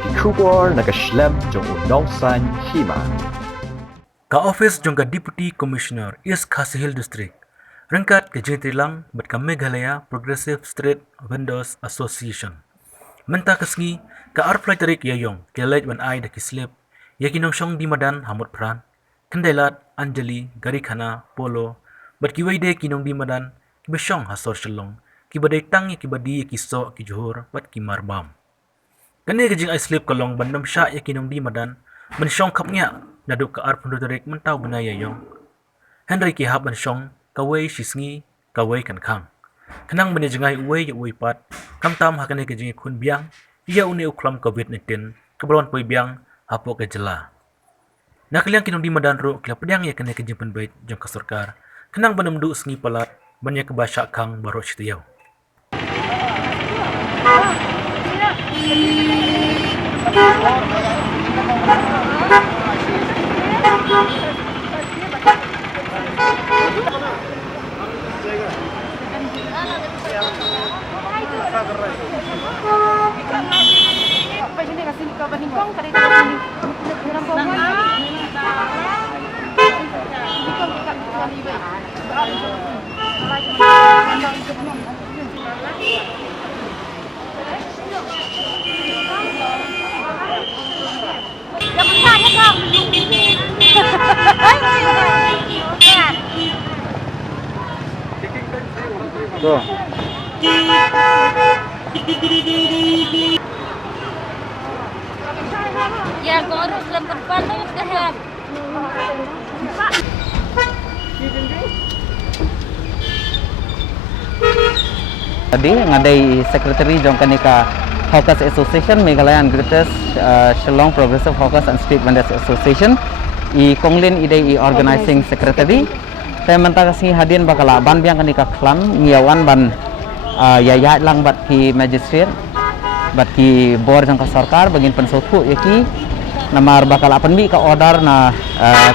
ki khubor nakaslem jong udongsan hima. Ka office jong ka Deputy Commissioner East Khasi Hill District. Rengkat ke Jintrilang bat ka Meghalaya Progressive Street Vendors Association. Menta kesngi ka arflai tarik yayong kelej wan ai da kislip yakinong shong di madan hamut pran. Kendailat Anjali Garikana Polo bat ki waide kinong di madan ki besyong hasor shelong ki badai tang ki badi ki so ki johor bat ki marbam. Kene ke jing ai slip kalong bandam sha yakinong di madan men shong kapnya naduk ka arflai tarik mentau benaya yong. Henry ki hab ban shong kawai shisngi kawai kan khang. Kenang bani jengai uwe ya uwe pat kam tam hakane ke jengai kun biang ia uni uklam COVID-19 kebalon poi biang hapo ke jela. Nakliang kinong di madan ro kla pedang ya kene ke jempen bait jong ka sarkar. Kenang banam du sngi palat banyak ke basya kang baro chitiyau. Tuh. Ya, kau harus lempar patung ke helm. Tadi ngadai sekretari jong kanika Hawkers Association Meghalaya and Greatest Shillong Progressive Hawkers and Street Vendors Association I konglin idai I organizing secretary te mentakasi hadin bakala ban biang kanika klam ngiawan ban yaya lang bat ki magistrate bat ki bor jong ka sarkar bagin pensotu yaki namar bakal apan bi ka order na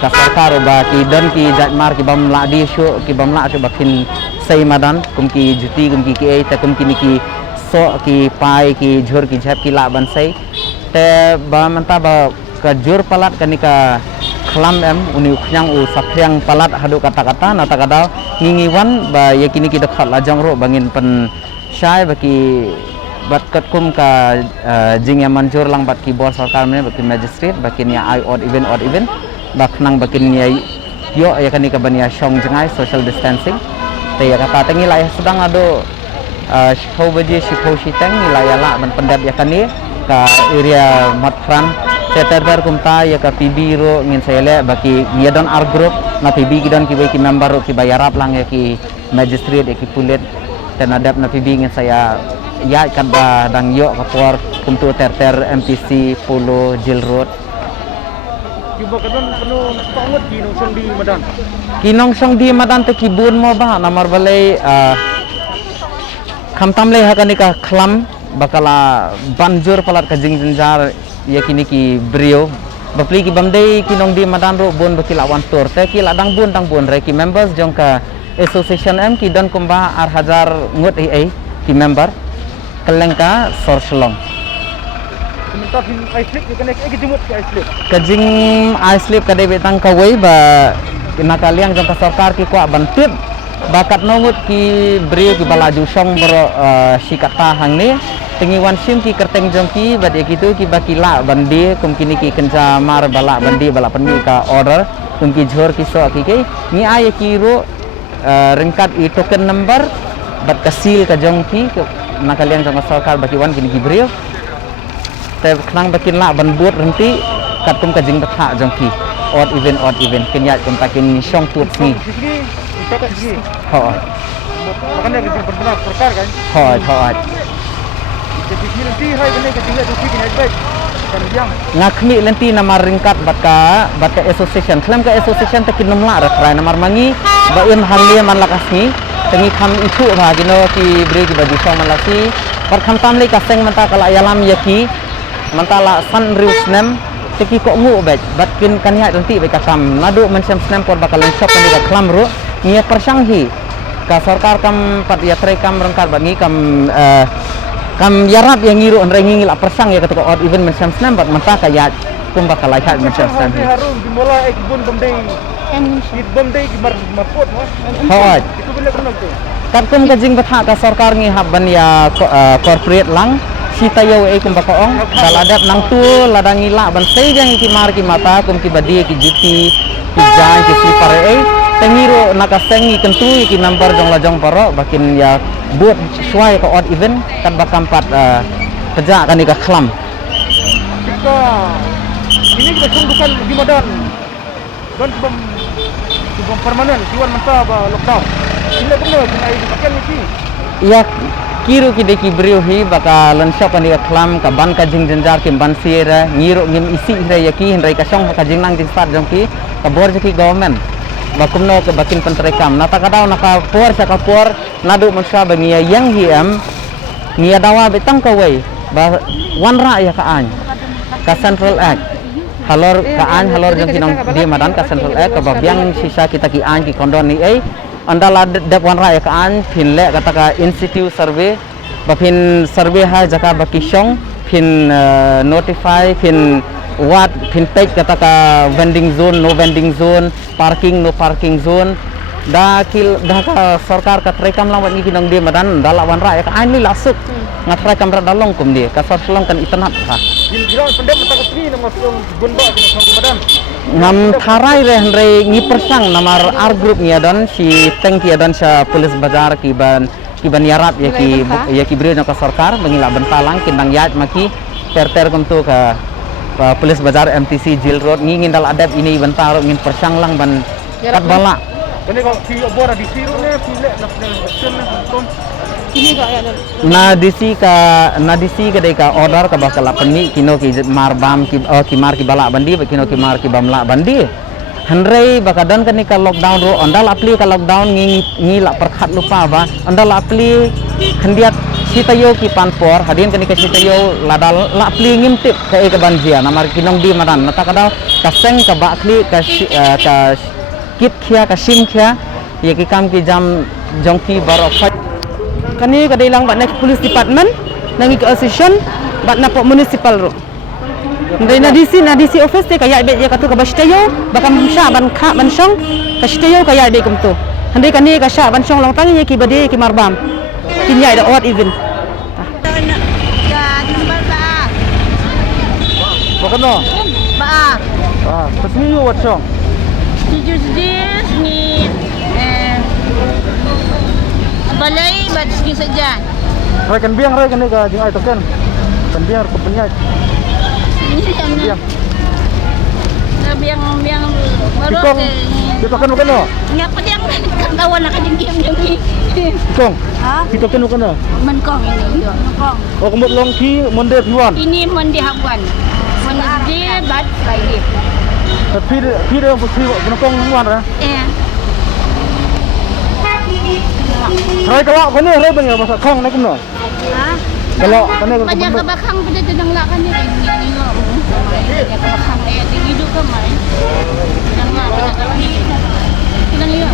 ka sarkar ba ki don ki jatmar ki bamla di shu ki bamla shu bakin sei madan kum ki juti kum ki ai ta kum ki niki so ki pai ki jhur ki jhap ki la ban sei te ba manta ba ka jur palat kanika khlam em uni khyang u saphyang palat hadu kata-kata na takadau ngingiwan ba yakini ki dokhat la jong ro bangin pen syai baki bat kat kum ka jing yang manjur lang bat ki bor sarkar me baki magistrate baki nia ai odd event bak nang baki nia yo ya kanika bania shong jengai social distancing te ya kata tengi la sedang ado shikau baji shikau shiteng nilai la ban pendap ya kani ka area matfran teter kumta ya ka PB ro ngin saya baki ngiadon ar group na PB gidon ki ki member ro ki bayarap lang ya ki magistrate ya ki pulit dan adap na PB ngin saya ya kan ba dang yo kapor kumtu terter MPC Polo Jill Road Kiba kadon penuh pangut kinong song di madan. kinong song di madan te kibun mo ba namar balai khamtam le hakanika khlam bakala banjur palat ka jing jenjar yakini ki brio bapli ki bamdei kinong di madan ro bon bakila wan tur te ki ladang bun re ki members jong ka association em ki don kumba ar hajar ngut ai ki member kelengka sorselong Sementara di ice slip you kena ke jemut ke ice slip. kajing ice slip kadai betang kawai ba nakaliang jong ka sarkar ki kwa bantip bakat nongut ki brio ki balaju song bro sikata hangni tengi wan sim ki kerteng jong ki bad kitu ki bakila bandi kum kini ki kenja mar bala bandi bala pendi ka order kum ki jhor ki so ki ke ni ay ki ro ringkat I token number bat kasil ka jong ki nakaliang jong ka sarkar baki wan kini ki brio te khnang bakin la ban buat renti kat kum ka jing batha jong ki odd event kenya kum takin song tut ni Sini kita kat sini. ho Makanya kita benar perkar kan. ho Jadi sini nanti hai kena ke tinggal tu kini baik. Kan biang. ngakmi lenti namar ringkat batka association klam ka association takin nomla ra try namar mangi ba un halia man lakasni tengi kham itu ba gino ki bre ki baju so man lasi par kham tam le ka seng manta kala yalam yaki manta la san rius nem teki ko ngu bet batkin kanya nanti be kasam nadu mencem snem por bakalan shop ni ka klam ro ngia persanghi ka sarkar kam pat yatre kam rangkat bangi kam kam yarap yang ngiru andre ngingil persang ya ketika odd event macam senam bat mata kaya kum bakal lihat macam senam harum dimulai ekbun bamdai it bamdai marpot hawat itu benar benar tu kat kum kajing batha ka sarkar ngi habban ya corporate lang sitayo kum bakaong daladap nang tu ladang ila ban sei jang ki mar ki mata kum ki badi ki jiti ki jang ki sipare tengiro nakasengi kentu ki number jong lajong paro bakin ya buat suai ke odd event kan bakampat kerja kan ika klam kita ini kita bukan di Medan dan bom permanen siwan masa lockdown ini benar kena ini pakai ni ya kiru ki deki briuhi baka lenshop kan ika klam ka ban ka jing jenjar ki ban siera ngiro ngim isi hre yaki hre ka song ka jing nang jing start jong ki ka bor ki government bakumno ke bakin penterekam nata kadau naka por sa kapor nadu mansha bangia yang hiam nia dawa betang kawai ba wanra ya kaan ka central act halor kaan halor jeng kinong dia madan ka central act ka babyang sisa kita ki an ki kondon ni andala dep wanra ya kaan pinle kata ka institute survey bapin survey ha jaka bakisong pin notify pin what pin take kata ka vending zone no vending zone parking no parking zone dah ka sarkar ka trekam lang wat ngi kinong dia madan dala wan ra ya ka ani lasuk ngat trekam ra dalong kum dia ka sarlang kan itanat ha gila pendem tak kesini nama song bunda kena song Medan ngam tharai re hre ngi persang namar ar group ni adon si tengki adon sa polis bazar ki ban yarap ya ki brio ka sarkar bangila bentalang kindang yat maki ter kum tu ka Polis Bazar MTC Jill Road ngingin dal adab ini bentar ngin persang lang ban kat bala ini kalau si obor di siru ni pilih nak option ni ton Ini kok ya. na disi ka dai ka order ka bakal pengi kino ki marbam ki mar ki bala bandi kino ki mar ki bamla bandi handrei bakadan kan ni ka lockdown ro ondal apli ka lockdown ngi la perkhat lupa ba ondal apli khandiat sitayo ki panpor hadin kan ka sitayo ladal la apli ngimtip ka e ka banjia namar kinong di madan nata kadau kaseng ka bakli ka kit khia ka sim khia ye ki kam ki jam jongki barok kani kadai lang bat next police department nangi ke association bat na municipal ro ndai na DC office te kaya be ya katu ka bastayo bakam sha ban kha ban song ka stayo kaya be kum tu handai kani ka sha ban song long tang ye ki bade ki marbam kin yai da odd even Bakano Ba. Pasmi yo wat song Jujus ni balai bat skin saja. Rekan biang rekan ni ka jing ai token kan biang ko penyat Ini yang biang baru Tikong kita token bakano ngapa dia kawan nak dingim ni. Tikong kita token bakano Menkong ini yo. Menkong. oh kumut long ki monde piwan Ini mandi habuan. Wednesday bat Friday. Phi de ko si benokong wan ra Rai kalau kene rai bang masa kong nak kumno Ha? kalau kene ko Banyak kabakang pada dedang lakan ni ini yo. Banyak kabakang di hidup ka mai. Dedang la dedang yo.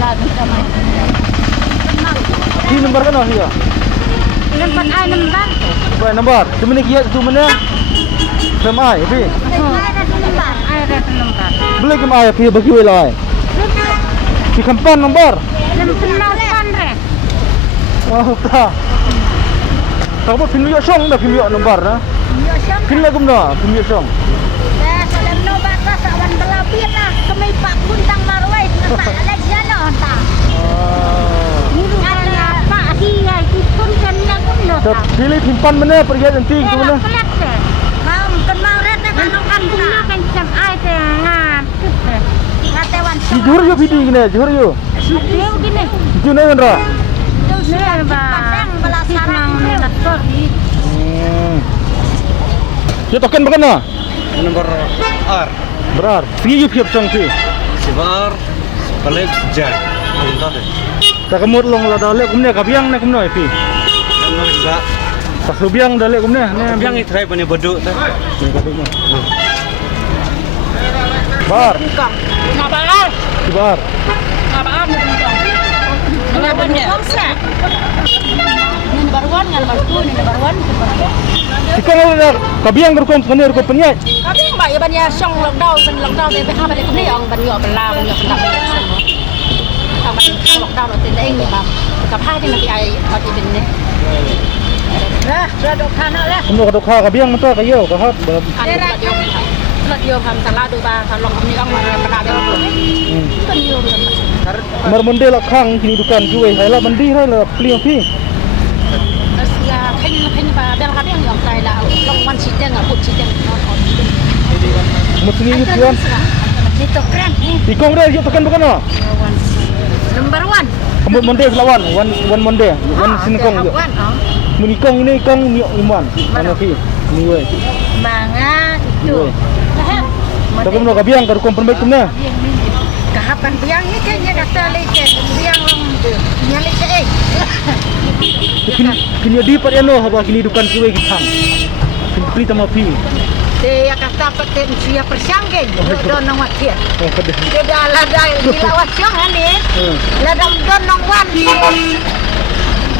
Lagu ka mai. di nomor kan ya Lempat ai lembar. Baik nomor cuma ni kiat tu mana sama ai pi Ai dah lembar. beli ke ai pi bagi welai di kampan nomor Lempan re. oh ta Tahu film yo song dah film yo nomor na Yo syam. film lagu na film yo song Dah salam no basa sawan belapir lah. Kemai pak kuntang marwai nak alai jana ta. Ada pak dia ikut kan nak no. pilih timpan mana pergi nanti ke mana Mam kenal red kan kan punya kan jam ai te ngan. Ngatewan. jujur yo video gini jujur yo Dia begini. jujur ni kan ra Dia padang belasaran lekor ni. yo token bakana Nomor R berar segi yo piap song pi Sibar Balik Jan Entah deh tak kemut long la dale kumne ka biang na kumno pi Kan enggak pas lu biang dale kumne ne Yang itu try bani beduk tu bar Nak balas. bar Apa am ni kong. Nak benda. number 1 dengan number 2 ini number 1 number 2. Ikaw na kabiang berkom kanir ko penyai. Kami mbak ya ban ya song lockdown dia ha ban ni ong ban yo bela ban yo pendak ban semua. Tang ban lockdown tu lain ni bam. Kap ha ni nanti ai pati bin ni. Lah, dok kana lah. Ano ka dokha kabiang man to kayo kahat. Ada yo Selamat yo ham salado ba salong kami ong pendak dia. Kan yo Mar monde la khang kini dukan juai hai la mandi hai la pliang pi. Asia khen ba bel ka yang yong tai la long wan chi teng put chi teng no. Mutni ni tuan. Dito keren ni. Ikong re yo tekan bukan no. Number 1. Kamu monde lawan one monde. One sinkong yo. Mun ikong ini ikong ni iman. Ano pi. Ni we. Manga itu. Tapi no kabiang ka kom permit kumna. Kahapan biang ni kayaknya kata leke biang nyali ke Kini di pat ano haba kini dukan kuwe kitang. Kini pri tama pi. Dia kata paten sia persanggen don nang watia. Oh kada. Dia dah lada dilawat siang ni. Ladam don nang wan.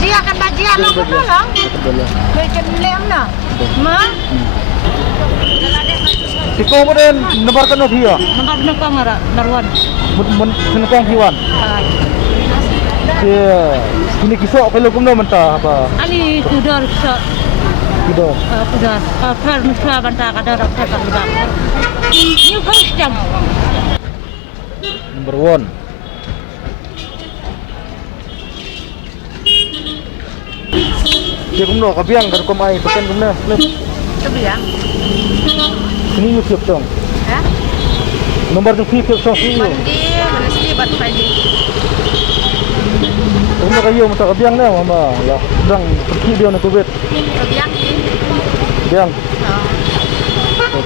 Dia akan bajia nang nolong. Kecen lem na. Ma. Ikaw mo din nabarkan no hiya. Nampak nak kamera narwan. Mun sinkong hiwan. Kini kisah kalau kumna menta apa? Ali tudar sa Tidak. tudar. Fer musla banta kada dokter tak libang. New custom. Number 1. Dia kumno kabiang kar kom ai pakan kumna. Tu biang. Kini yu siap tong. Ha? Nomor tu siap tong siap. Mesti bat Friday. Kumna kayo mata kabiang na mama. Ya, dang pergi dia na kubet. Tu biang ni. Biang. Ha. Kau